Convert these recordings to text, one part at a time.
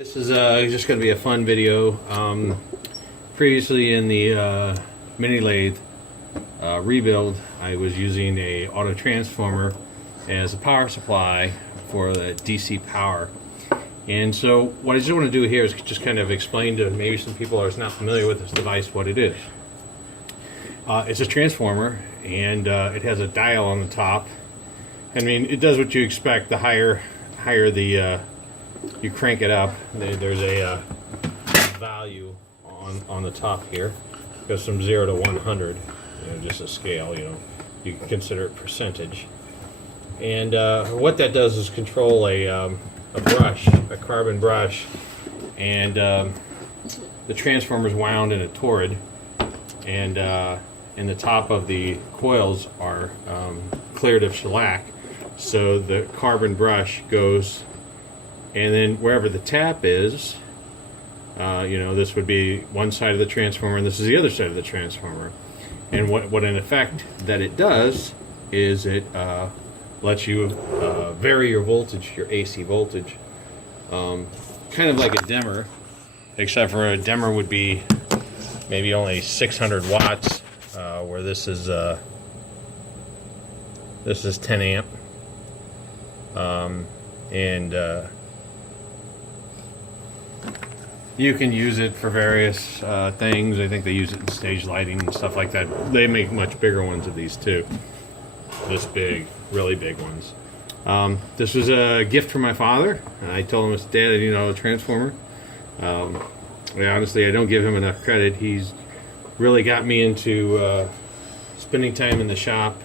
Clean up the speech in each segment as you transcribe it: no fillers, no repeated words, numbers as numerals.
This is just going to be a fun video. Previously in the mini lathe rebuild, I was using a auto transformer as a power supply for the DC power. And so what I just want to do here is just kind of explain to maybe some people who are not familiar with this device what it is. It's a transformer, and it has a dial on the top. I mean, it does what you expect. The higher the you crank it up, there's a value on the top here. It goes from 0 to 100, just a scale. You can consider it percentage. And what that does is control a brush, a carbon brush, and the transformer is wound in a toroid, and the top of the coils are cleared of shellac, so the carbon brush goes. And then wherever the tap is, this would be one side of the transformer, and this is the other side of the transformer. And what in effect that it does is it lets you vary your voltage, your AC voltage, kind of like a dimmer, except for a dimmer would be maybe only 600 watts, where this is 10 amp, and you can use it for various things. I think they use it in stage lighting and stuff like that. They make much bigger ones of these too. This big, really big ones. This was a gift from my father. I told him, Dad, I need a transformer. Honestly, I don't give him enough credit. He's really got me into spending time in the shop,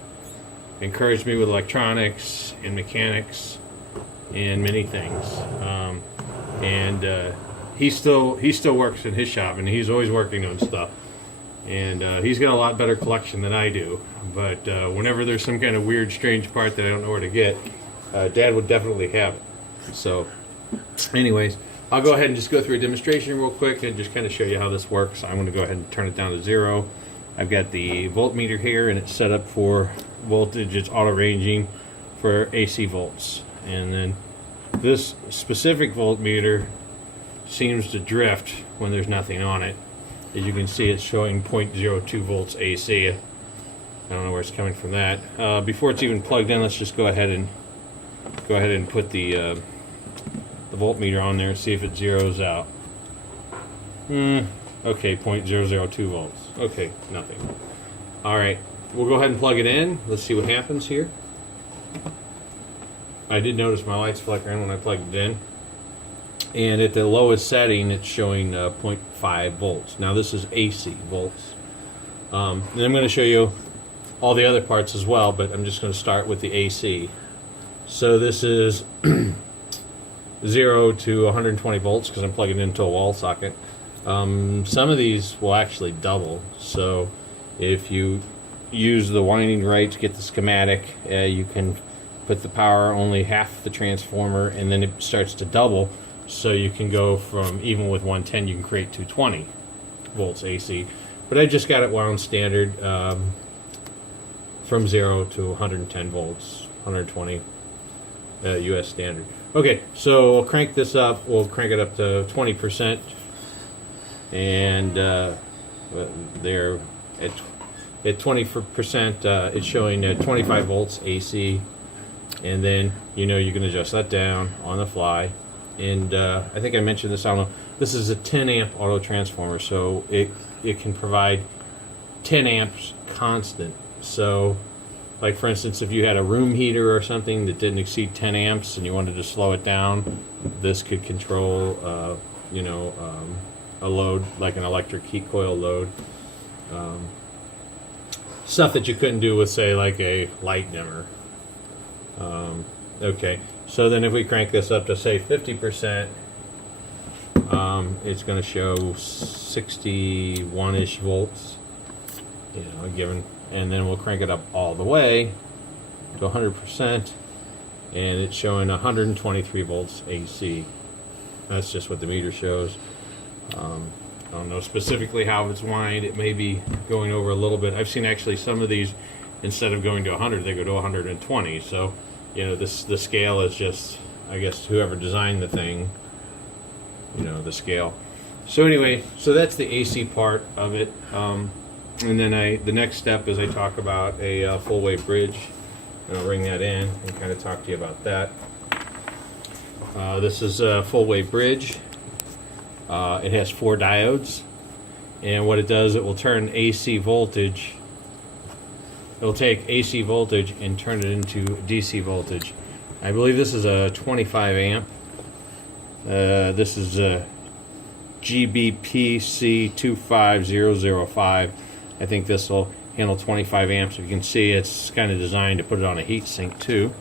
encouraged me with electronics and mechanics and many things. He still works in his shop, and he's always working on stuff. And he's got a lot better collection than I do. But whenever there's some kind of weird, strange part that I don't know where to get, Dad would definitely have it. So, anyways, I'll go ahead and just go through a demonstration real quick and just kind of show you how this works. I'm going to go ahead and turn it down to 0. I've got the voltmeter here, and it's set up for voltage. It's auto ranging for AC volts. And then this specific voltmeter seems to drift when there's nothing on it. As you can see, it's showing 0.02 volts AC. I don't know where it's coming from that. Before it's even plugged in, let's just go ahead and put the voltmeter on there and see if it zeroes out. Okay, 0.002 volts. Okay, nothing. All right, we'll go ahead and plug it in. Let's see what happens here. I did notice my lights flickering when I plugged it in. And at the lowest setting, it's showing 0.5 volts. Now this is AC volts. And I'm going to show you all the other parts as well, but I'm just going to start with the AC. So this is 0 to 120 volts because I'm plugging it into a wall socket. Some of these will actually double. So if you use the winding right to get the schematic, you can put the power only half the transformer, and then it starts to double. So you can go from, even with 110, you can create 220 volts AC. But I just got it wound standard from 0 to 110 volts, 120 US standard. Okay, so we'll crank this up. We'll crank it up to 20%. And there at 20%, it's showing 25 volts AC. And then, you can adjust that down on the fly. And I think I mentioned this, I don't know, this is a 10 amp auto transformer, so it can provide 10 amps constant. So, like for instance, if you had a room heater or something that didn't exceed 10 amps and you wanted to slow it down, this could control, a load, like an electric heat coil load. Stuff that you couldn't do with, say, like a light dimmer. Okay, so then if we crank this up to, say, 50%, it's going to show 61-ish volts, given, and then we'll crank it up all the way to 100%, and it's showing 123 volts AC. That's just what the meter shows. I don't know specifically how it's wind. It may be going over a little bit. I've seen actually some of these, instead of going to 100, they go to 120. So the scale is just, I guess, whoever designed the thing the scale. So anyway, so that's the AC part of it. And then the next step is I talk about a full wave bridge, and I'll bring that in and kind of talk to you about that. This is a full wave bridge. It has 4 diodes, and what it does, it will turn AC voltage. It'll take AC voltage and turn it into DC voltage. I believe this is a 25 amp. This is a GBPC25005. I think this will handle 25 amps. You can see it's kind of designed to put it on a heat sink too.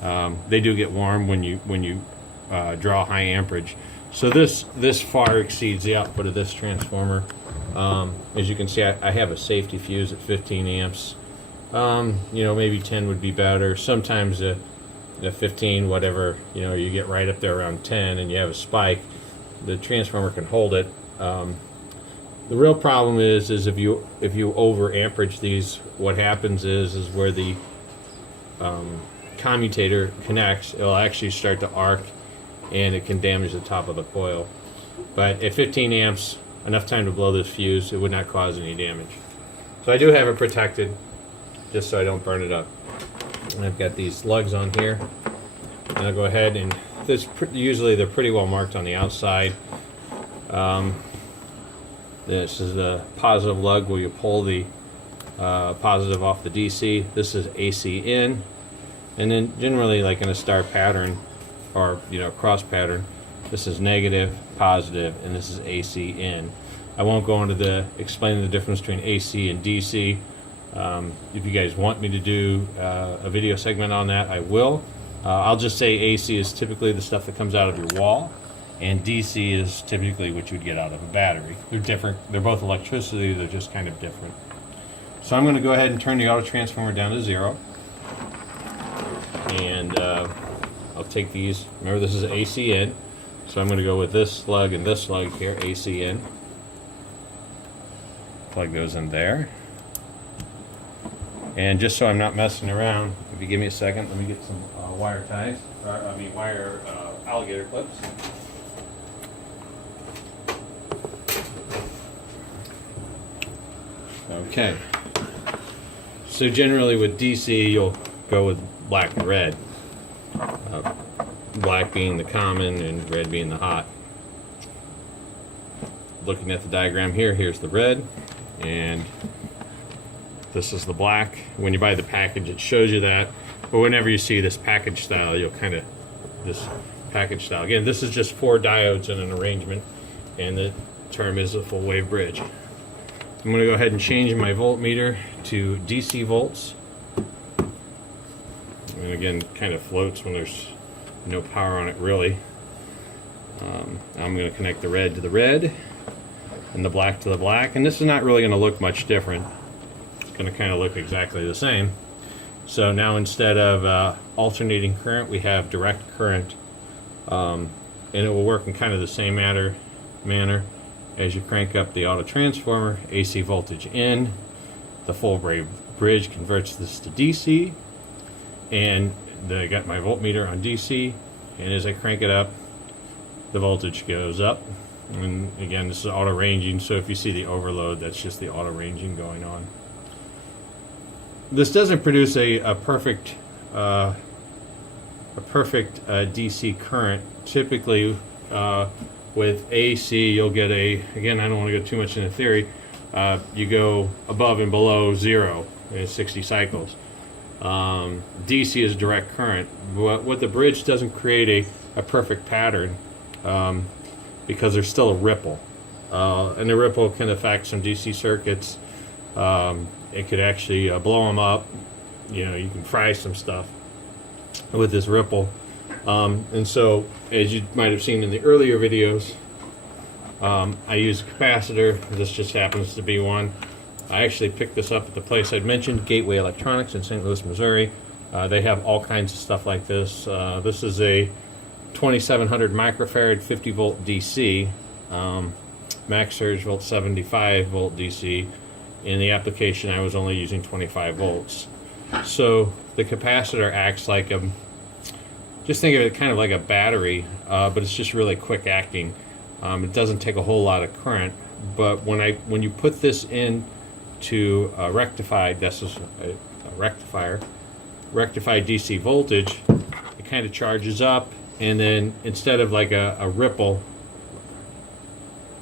They do get warm when you draw high amperage. So this far exceeds the output of this transformer. As you can see, I have a safety fuse at 15 amps. Maybe 10 would be better. Sometimes a 15, whatever, you get right up there around 10 and you have a spike, the transformer can hold it. The real problem is if you over amperage these, what happens is where the commutator connects, it'll actually start to arc and it can damage the top of the coil. But at 15 amps, enough time to blow this fuse, it would not cause any damage. So I do have it protected, just so I don't burn it up. And I've got these lugs on here, and I'll go ahead and usually they're pretty well marked on the outside. This is a positive lug where you pull the positive off the DC. This is AC in, and then generally, like in a star pattern or cross pattern, this is negative, positive, and this is AC in. I won't go into explaining the difference between AC and DC. If you guys want me to do a video segment on that, I will. I'll just say AC is typically the stuff that comes out of your wall, and DC is typically what you would get out of a battery. They're different. They're both electricity. They're just kind of different. So I'm going to go ahead and turn the auto transformer down to 0. And I'll take these. Remember, this is AC in. So I'm going to go with this slug and this slug here, AC in. Plug those in there. And just so I'm not messing around, if you give me a second, let me get some wire ties, wire alligator clips. Okay. So generally with DC, you'll go with black and red. Black being the common and red being the hot. Looking at the diagram here, here's the red, and this is the black. When you buy the package, it shows you that. But whenever you see this package style, again, this is just 4 diodes in an arrangement, and the term is a full wave bridge. I'm going to go ahead and change my voltmeter to DC volts. And again, kind of floats when there's no power on it really. I'm going to connect the red to the red and the black to the black, and this is not really going to look much different. It's going to kind of look exactly the same. So now instead of alternating current, we have direct current, and it will work in kind of the same manner as you crank up the auto transformer. AC voltage in, the full wave bridge converts this to DC, and then I got my voltmeter on DC, and as I crank it up, the voltage goes up. And again, this is auto ranging, so if you see the overload, that's just the auto ranging going on. This doesn't produce a perfect DC current. Typically, with AC, you'll get again, I don't want to go too much into theory, you go above and below 0 in 60 cycles. DC is direct current. What the bridge doesn't create a perfect pattern, because there's still a ripple, and the ripple can affect some DC circuits. It could actually blow them up. You can fry some stuff with this ripple. And so, as you might have seen in the earlier videos, I use a capacitor. This just happens to be one. I actually picked this up at the place I'd mentioned, Gateway Electronics in St. Louis, Missouri. They have all kinds of stuff like this. This is a 2700 microfarad 50 volt DC, max surge volt 75 volt DC. In the application, I was only using 25 volts. So the capacitor acts like just think of it kind of like a battery, but it's just really quick acting. It doesn't take a whole lot of current, but when you put this in to rectified rectified DC voltage, it kind of charges up, and then instead of like a ripple,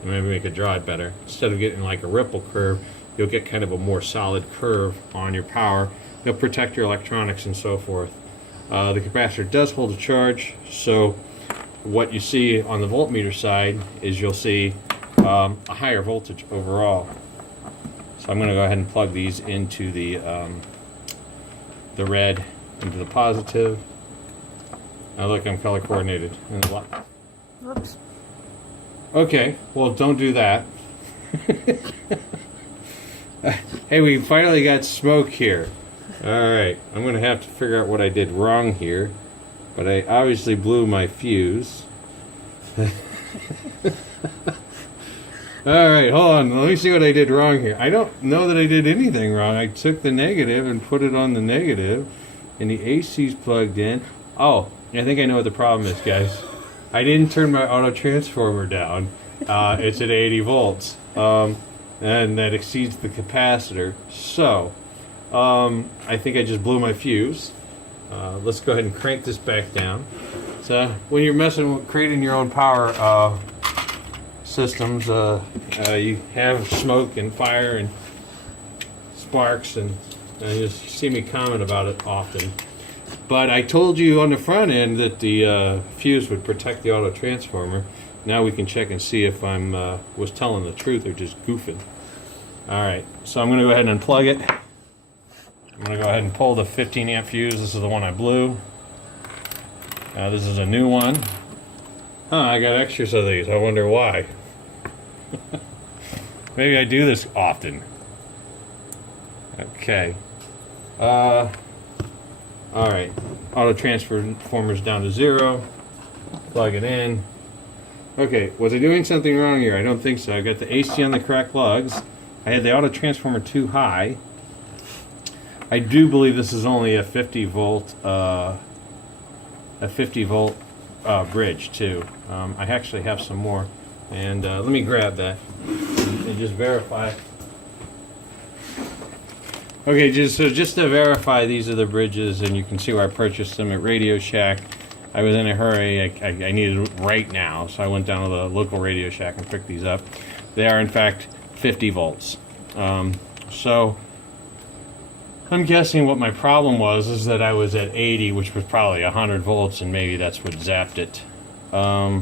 maybe we could draw it better. Instead of getting like a ripple curve, you'll get kind of a more solid curve on your power. It'll protect your electronics and so forth. The capacitor does hold a charge, so what you see on the voltmeter side is you'll see a higher voltage overall. So I'm going to go ahead and plug these into the red into the positive. Now look, I'm color coordinated. Whoops. Okay, well, don't do that. Hey, we finally got smoke here. Alright, I'm going to have to figure out what I did wrong here. But I obviously blew my fuse. Alright, hold on. Let me see what I did wrong here. I don't know that I did anything wrong. I took the negative and put it on the negative. And the AC's plugged in. Oh, I think I know what the problem is, guys. I didn't turn my auto transformer down. It's at 80 volts. And that exceeds the capacitor. So, I think I just blew my fuse. Let's go ahead and crank this back down. So, when you're messing with creating your own power systems, you have smoke and fire and sparks, and you see me comment about it often. But I told you on the front end that the fuse would protect the auto transformer. Now we can check and see if I'm was telling the truth or just goofing. Alright, so I'm going to go ahead and unplug it. I'm going to go ahead and pull the 15 amp fuse. This is the one I blew. This is a new one. I got extras of these. I wonder why. Maybe I do this often. Okay. Alright. Auto transformer's down to 0. Plug it in. Okay, was I doing something wrong here? I don't think so. I got the AC on the correct lugs. I had the auto transformer too high. I do believe this is only a 50 volt bridge too. I actually have some more, and let me grab that and just verify. Okay, just to verify, these are the bridges, and you can see where I purchased them at Radio Shack. I was in a hurry. I needed it right now, so I went down to the local Radio Shack and picked these up. They are in fact 50 volts. So I'm guessing what my problem was is that I was at 80, which was probably 100 volts, and maybe that's what zapped it. I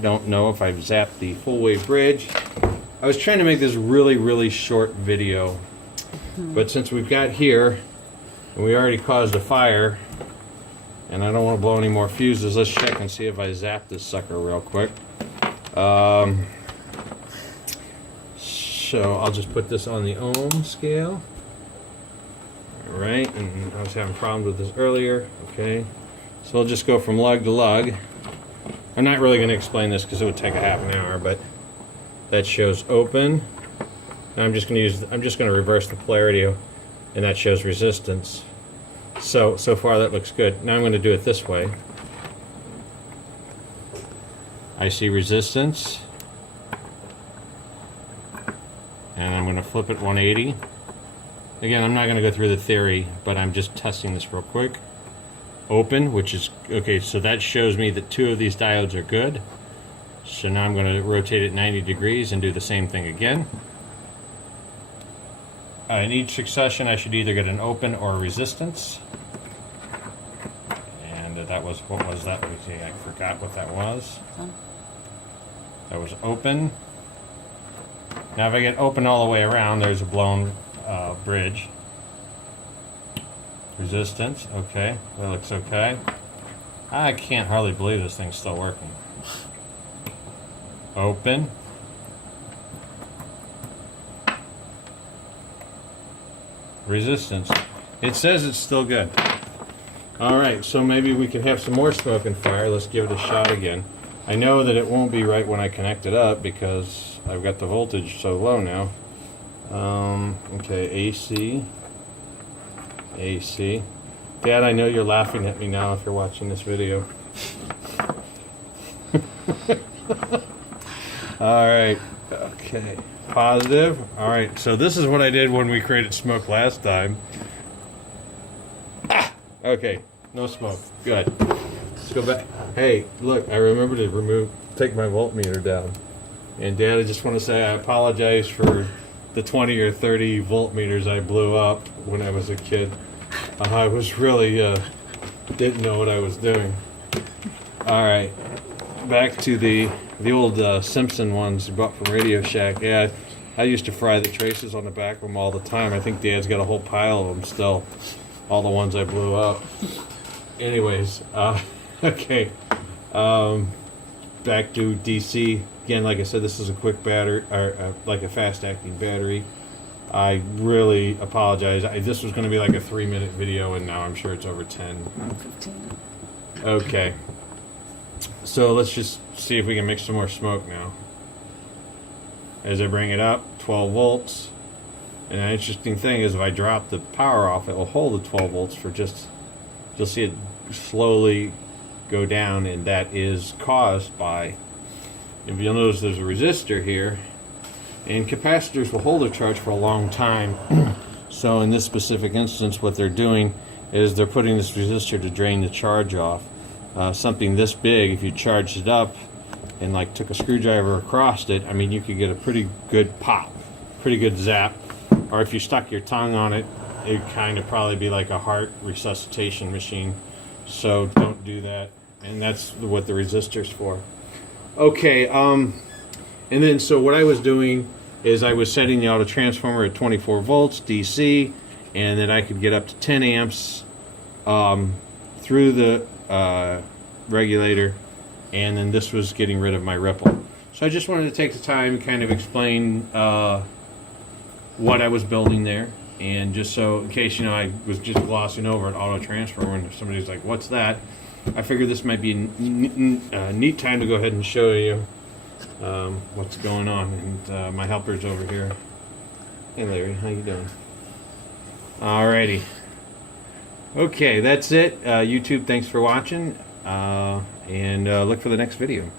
don't know if I've zapped the full wave bridge. I was trying to make this really short video, but since we've got here, and we already caused a fire, and I don't want to blow any more fuses, let's check and see if I zap this sucker real quick. So I'll just put this on the ohm scale. Alright, and I was having problems with this earlier. Okay, so I'll just go from lug to lug. I'm not really going to explain this because it would take a half an hour, but that shows open. Now I'm just going to reverse the polarity, and that shows resistance. So far that looks good. Now I'm going to do it this way. I see resistance, and I'm going to flip it 180. Again, I'm not going to go through the theory, but I'm just testing this real quick. Open, which is okay, so that shows me that 2 of these diodes are good. So now I'm going to rotate it 90 degrees and do the same thing again. In each succession, I should either get an open or a resistance. And that was, what was that? Let me see, I forgot what that was. That was open. Now if I get open all the way around, there's a blown bridge. Resistance, okay, that looks okay. I can't hardly believe this thing's still working. Open. Resistance. It says it's still good. Alright, so maybe we can have some more smoke and fire. Let's give it a shot again. I know that it won't be right when I connect it up because I've got the voltage so low now. Okay, AC. Dad, I know you're laughing at me now if you're watching this video. All right. Okay. Positive. All right. So this is what I did when we created smoke last time. Ah! Okay. No smoke. Good. Let's go back. Hey, look, I remember to take my voltmeter down. And Dad, I just want to say I apologize for the 20 or 30 voltmeters I blew up when I was a kid. I was really didn't know what I was doing. All right, back to the old Simpson ones you bought from Radio Shack. Yeah, I used to fry the traces on the back of them all the time. I think Dad's got a whole pile of them still, all the ones I blew up. Anyways, okay, back to DC. Again, like I said, this is a quick battery, or like a fast-acting battery. I really apologize. This was going to be like a 3-minute video, and now I'm sure it's over 10. 15. Okay. So let's just see if we can make some more smoke now. As I bring it up, 12 volts. And an interesting thing is if I drop the power off, it will hold the 12 volts for just, you'll see it slowly go down, and that is caused by, if you'll notice there's a resistor here, and capacitors will hold their charge for a long time. So in this specific instance, what they're doing is they're putting this resistor to drain the charge off. Something this big, if you charged it up and like took a screwdriver across it, I mean, you could get a pretty good pop, pretty good zap. Or if you stuck your tongue on it, it'd kind of probably be like a heart resuscitation machine. So don't do that. And that's what the resistor's for. Okay, and then so what I was doing is I was setting the auto transformer at 24 volts DC, and then I could get up to 10 amps through the regulator, and then this was getting rid of my ripple. So I just wanted to take the time to kind of explain what I was building there, and just so in case I was just glossing over an auto transformer and if somebody's like, what's that? I figured this might be a neat time to go ahead and show you what's going on. And my helper's over here. Hey Larry, how you doing? Alrighty. Okay, that's it. YouTube, thanks for watching. And look for the next video.